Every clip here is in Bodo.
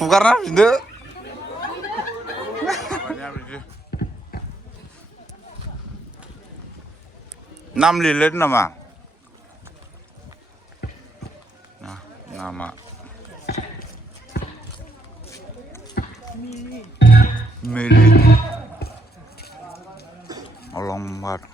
Fukarna bido. Nam lilit nama. Nah, nama. Mili. Lombar.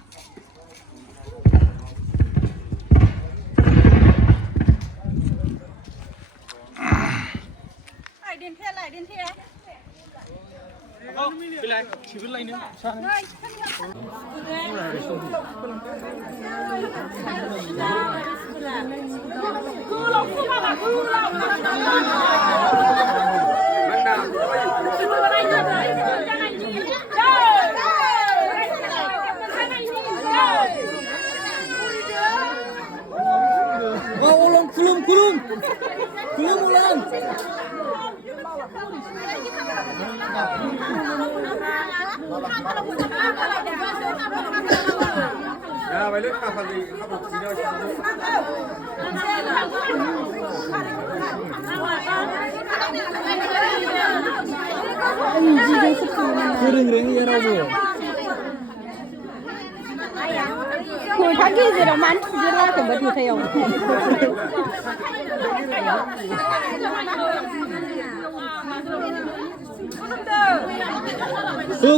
Ulang kulum ulang. Ya, balik kapal di kapal sini. Kering ya rabu. Hồi tháng kia gì đó mắn chưa la thì bật theo.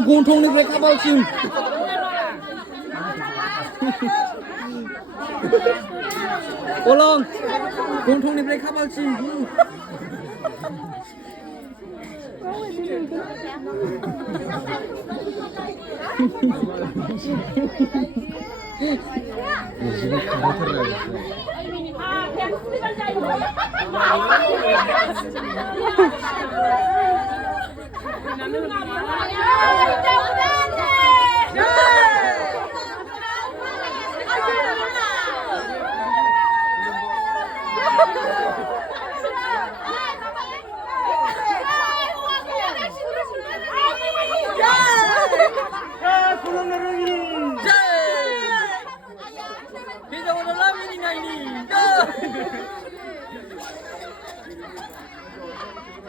Gunung ni mereka balcim. Tolong, gunung ni mereka balcim.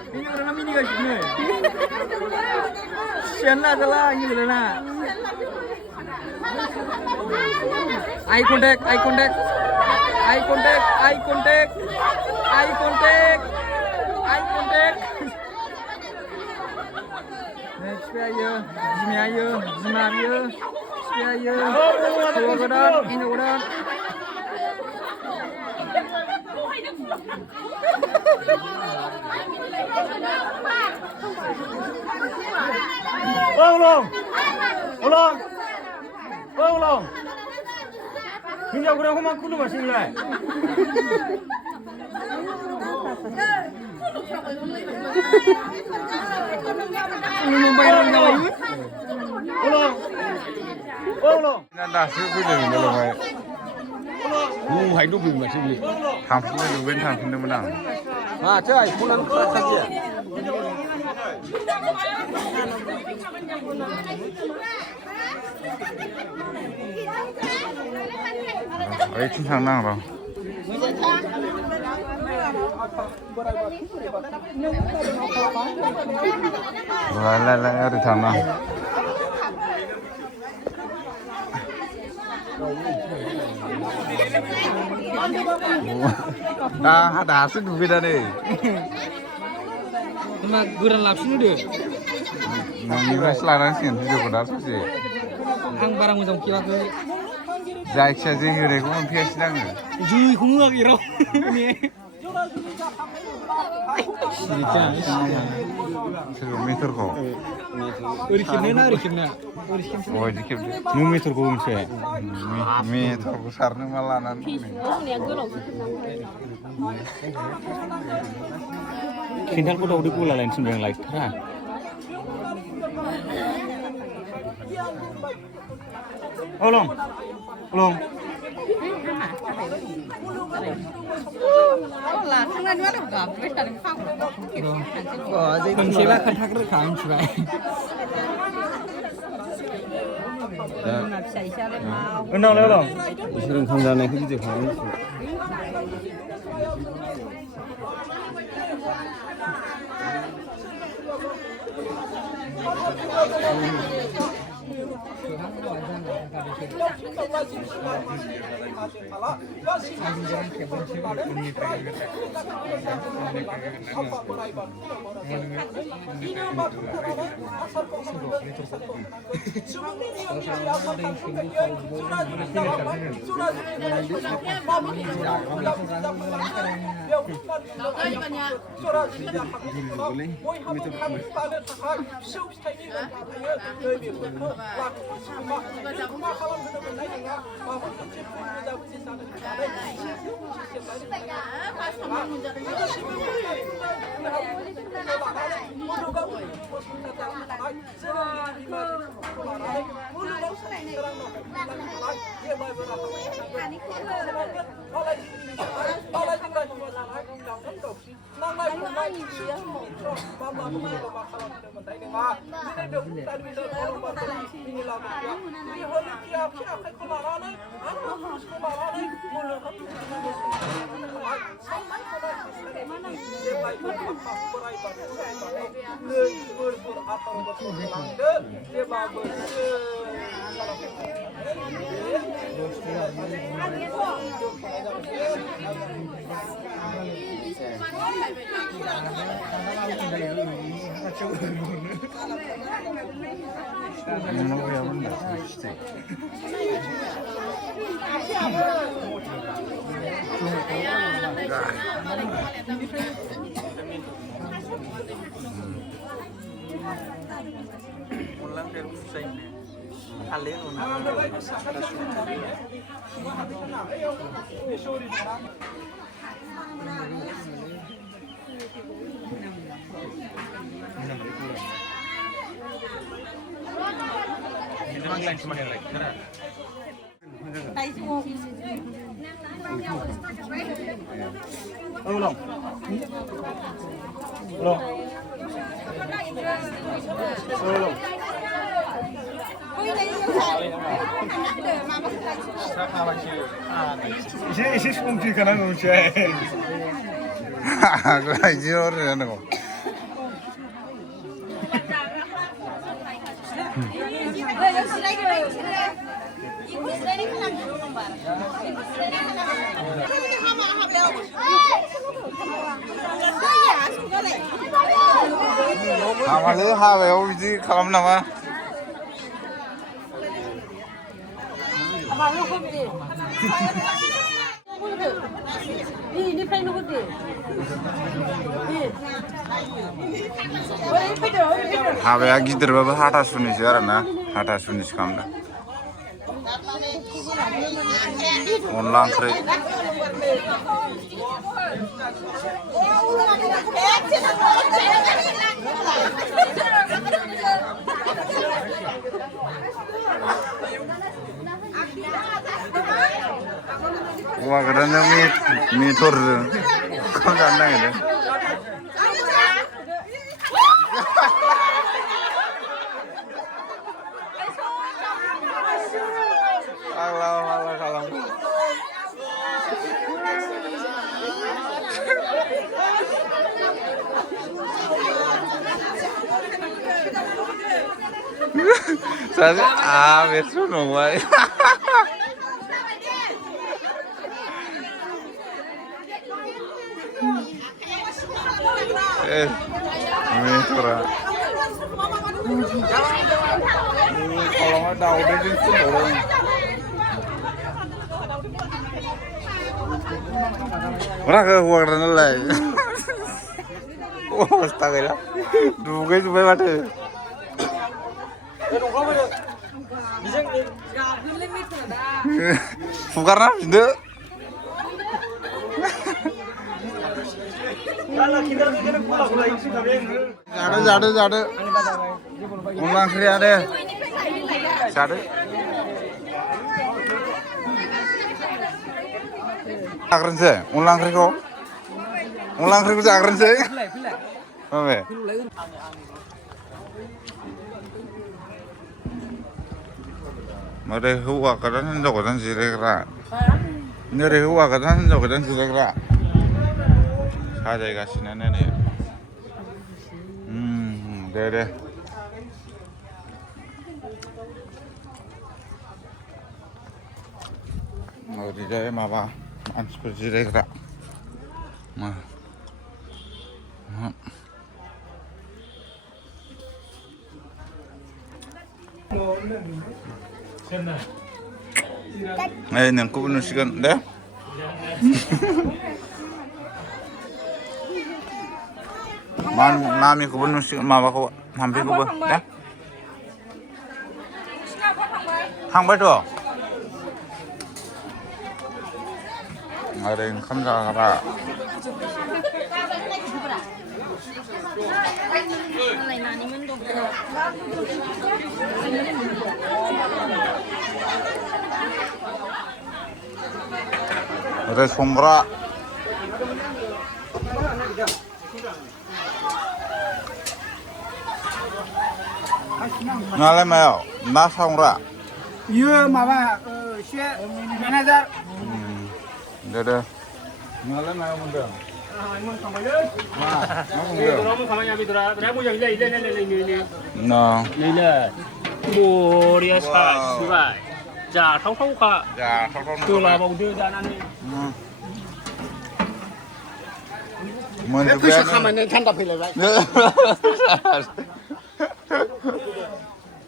Ini orang mini guys ini. Siapa adalah ini adalah. Eye contact. Supaya, ini udah. Ulang. Hinjau kurang kau maku tu masih mulai. Ulang. Nanda suku ni kalau mai. Hai du bin masih ni. Hampir du bin hampir ni menang. Cai, pulang ke saja. Ai chin thang nang rồi. Lại đi thang nang. Ada sih beda deh. Cuma guran lapsin udah. Nangis selaran sih, video kodar sih. Ang barang macam kilat tu. Jaiksa je hire ko fias nang. Jui kungu lagi roh. Ni. Meter ko. Original. Oh, dikit. Nu meter ko mesti. Meter ko sarne malanan. Kintal ko udah pula lain sembilan like tera. Olong. Là thằng này nó được gặp với thằng Phong. Kon sila kantak re kain surai. Enang le olong. Sering khamjane ki je khain. 이제 수공지 가는 거 제. 그래 이제 어려는 거. 아마도 하왜 오지 가면 나와. हाबाया गिदिरबाबो हाथासुनिसो आरोना हाथासुनिसो खालामदों अनला ओंख्रि औवा गोरानजों मेथरजों ओंखाम जानो नागिरदों Saya betul nungguin. Mitra. Kalau ada udah jenis orang. Orang ke gua kerana lagi. Wah, astaga. Dua itu berapa? Fukarna itu. Ada. Ulang kiri ada. Ada. Akren sih, ulang kiri kok. Ulang kiri kok akren sih. Apa? Mereka huwa kadang jokotan sirekra. Mereka huwa kadang jokotan sirekra. Ada kasih nene nih. Deh. ओरैजाय माबा मानसिफोर जिरायग्रा नोंखौबो नुसिगोन दे मामिखौबो नुसिगोन माबाखौ थाम्फैखौबो दे थांबायथ' ओरै ओंखाम जाग्रा ओरै संग्रा नालाय मायाव ना संग्रा इयो माबा एसे मेनेजार दे नालाय मायाव मोनदों मोनखांबायलै मा मोनखांबाय बेदरा बिराद मोजां नैलै बरिया सासिबाय जाथावथावखा सोलाबावदो जानानै फैसा खामायनो थान्दा फैलायबाय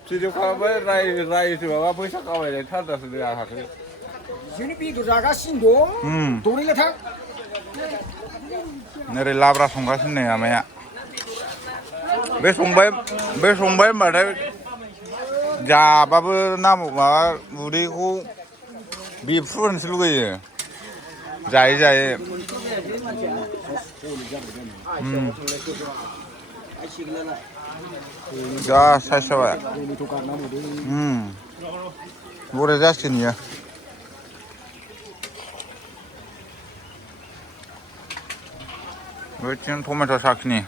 भिडिअ खालामबाय रायजो माबा फैसा खामायनाय थान्दासो आहाखो जोंनि बेदर जागासिनो दं दौड़ैल' थां ओरै लाब्रा संगासिनो नै आमाया बे संबाय होनबाथाय जाबाबो माबा उदैखौ बेफ्रुनोसो लुगैयो जायै जा साइज जाबाय बरिया जासिगोन इयो बैथिं टमेट' साखिनि